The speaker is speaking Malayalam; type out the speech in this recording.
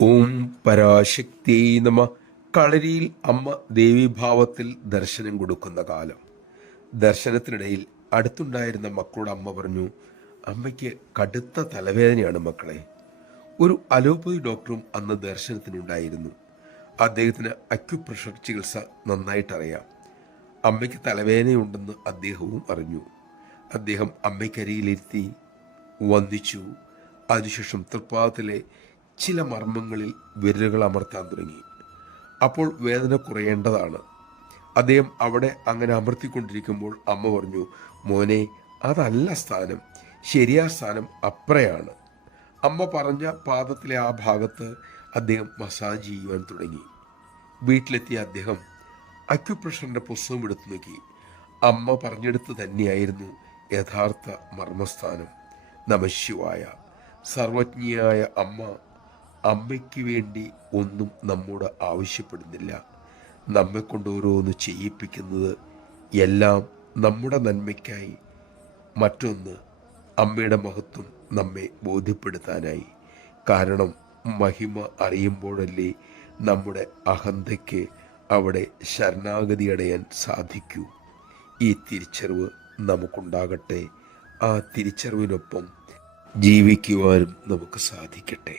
ഓം പരാശക്തി നമ. കളരിയിൽ അമ്മ ദേവീഭാവത്തിൽ ദർശനം കൊടുക്കുന്ന കാലം. ദർശനത്തിനിടയിൽ അടുത്തുണ്ടായിരുന്ന മക്കളോട് അമ്മ പറഞ്ഞു, അമ്മയ്ക്ക് കടുത്ത തലവേദനയാണ് മക്കളെ. ഒരു അലോപ്പതി ഡോക്ടറും അന്ന് ദർശനത്തിനുണ്ടായിരുന്നു. അദ്ദേഹത്തിന് അക്യുപ്രഷർ ചികിത്സ നന്നായിട്ടറിയാം. അമ്മയ്ക്ക് തലവേദനയുണ്ടെന്ന് അദ്ദേഹവും അറിഞ്ഞു. അദ്ദേഹം അമ്മയ്ക്കരികിലിരുത്തി വന്ദിച്ചു. അതിനുശേഷം തൃപ്പാദത്തിലെ ചില മർമ്മങ്ങളിൽ വിരലുകൾ അമർത്താൻ തുടങ്ങി. അപ്പോൾ വേദന കുറയേണ്ടതാണ്. അദ്ദേഹം അവിടെ അങ്ങനെ അമർത്തിക്കൊണ്ടിരിക്കുമ്പോൾ അമ്മ പറഞ്ഞു, മോനെ, അതല്ല സ്ഥാനം, ശരിയായ സ്ഥാനം അപ്പുറയാണ്. അമ്മ പറഞ്ഞ പാദത്തിലെ ആ ഭാഗത്ത് അദ്ദേഹം മസാജ് ചെയ്യുവാൻ തുടങ്ങി. വീട്ടിലെത്തിയ അദ്ദേഹം അക്യുപ്രഷറിൻ്റെ പുസ്തകം എടുത്തു നോക്കി. അമ്മ പറഞ്ഞെടുത്ത് തന്നെയായിരുന്നു യഥാർത്ഥ മർമ്മസ്ഥാനം. നമഃശിവായ. സർവജ്ഞയായ അമ്മ അമ്മയ്ക്ക് വേണ്ടി ഒന്നും നമ്മോട് ആവശ്യപ്പെടുന്നില്ല. നമ്മെക്കൊണ്ട് ഓരോന്ന് ചെയ്യിപ്പിക്കുന്നത് എല്ലാം നമ്മുടെ നന്മയ്ക്കായി. മറ്റൊന്ന്, അമ്മയുടെ മഹത്വം നമ്മെ ബോധ്യപ്പെടുത്താനായി. കാരണം മഹിമ അറിയുമ്പോഴല്ലേ നമ്മുടെ അഹന്തയ്ക്ക് അവിടെ ശരണാഗതി അടയാൻ സാധിക്കൂ. ഈ തിരിച്ചറിവ് നമുക്കുണ്ടാകട്ടെ. ആ തിരിച്ചറിവിനൊപ്പം ജീവിക്കുവാനും നമുക്ക് സാധിക്കട്ടെ.